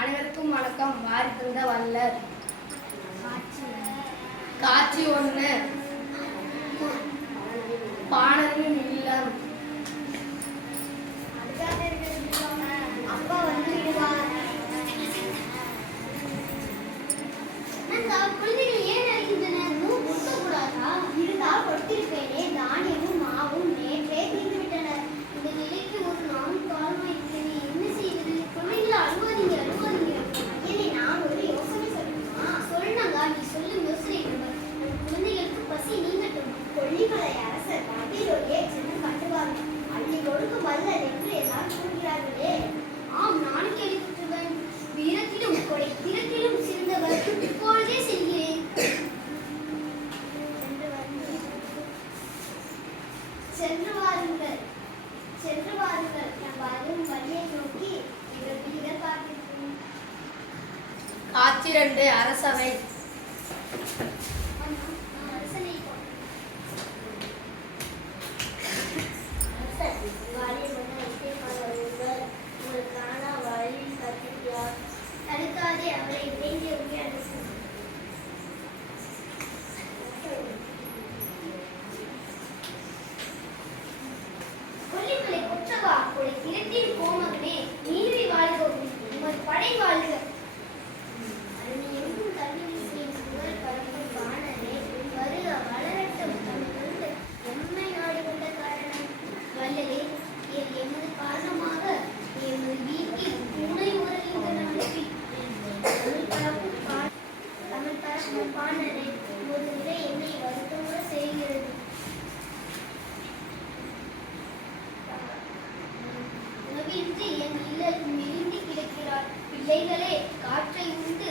அனைவருக்கும் வணக்கம். வாரி தந்த வள்ளல் காட்சி ஒன்று. பாணரின் இல்லம். அப்பா வந்து விடுவார். குழந்தைகள் ஏன் அறிகின்றன? கொடுக்க கூடாதா? இருந்தால் கொடுத்திருப்பேனே. தானியமும் மாவும் நேற்றே தீர்ந்துவிட்டன. இந்த நிலைக்கு ஒரு நானும் காலமா இருக்கிறேன். என்ன செய்வது? குழந்தைகளை அழுவாதீங்க அழுவாதீங்க. என்னை நான் ஒரு யோசனை சொல்லணுமா? சொல்லுங்க, நீ சொல்லும் யோசனை. குழந்தைகளுக்கு பசி நீங்கட்டும். கொல்லிமலை அரசர் மதிலோயே சென்று கட்டுவார்கள். அள்ளி கொடுக்கும் வல்லல் என்று எல்லாரும் கூறுகிறார்களே. ஆம், நானும் கேள்விப்பட்டுள்ளேன். வீரத்திலும் கொடை திறத்திலும் சிறந்தவர். இப்பொழுதே செல்கிறேன். சென்று வாருங்கள், சென்று வாருங்கள். நான் வரும் வழியை நோக்கி வீரர் பார்க்கிறேன். காட்சி 2. அரசவை. தடுக்காதே அவரை வேண்டிய கொல்லிமலை கொற்றவா, கொடை திரட்டில் கோமகனே, நீதி வாழ்க, உமது படை வாழ்க. அருணி எங்கும் தள்ளி வீசின் புகழ் பரப்பும் பாணரே, வருக வளரட்டும் தமிழ்ந்து எம்மை நாடு கொண்ட காரணம். வல்லலே, எமது காரணமாக எமது வீட்டில் துணை உறகின்ற அனுப்பி தமிழ் பரப்பும் பாணரே, ஒரு நிலை என்னை வருத்தமுற செய்கிறது. உணவின்றி என் இல்லத்தில் விழுந்து கிடக்கிறார். பிள்ளைகளே காற்றை உண்டு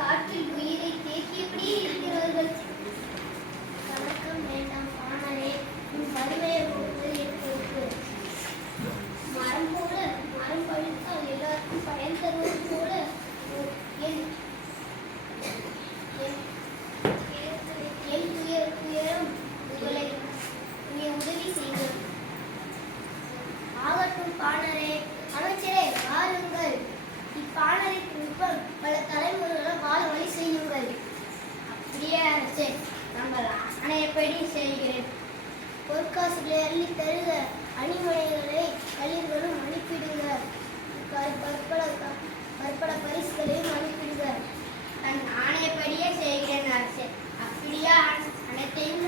காற்றில் உயிரை தேக்கியபடியே இருக்கிறார்கள். கலக்கம் வேண்டாம் பாணரே, உன் வறுமையை பொறுத்து என் பொறுப்பு. மரம் போல மரம் பழித்தால் எல்லாருக்கும் பயன் தருவது போல என் துயரம் உங்களை உதவி செய்யும். ஆகட்டும் பாணரே. அமைச்சரே வாருங்கள். இப்பாணரின் நுட்பம் பல தலைமுறைகளால் வாழ வழி செய்யுங்கள். அப்படியே அரசே, நாங்கள் ஆணையப்படி செய்கிறேன். பொற்காசுகளை அள்ளி தருக. அணிமனைகளை களிர்களும் அனுப்பிடுங்க. பற்பட பரிசுகளையும் அனுப்பிடுங்க. தன் ஆணையப்படியே செய்கிறேன் அரசே. அப்படியா? அனைத்தையும்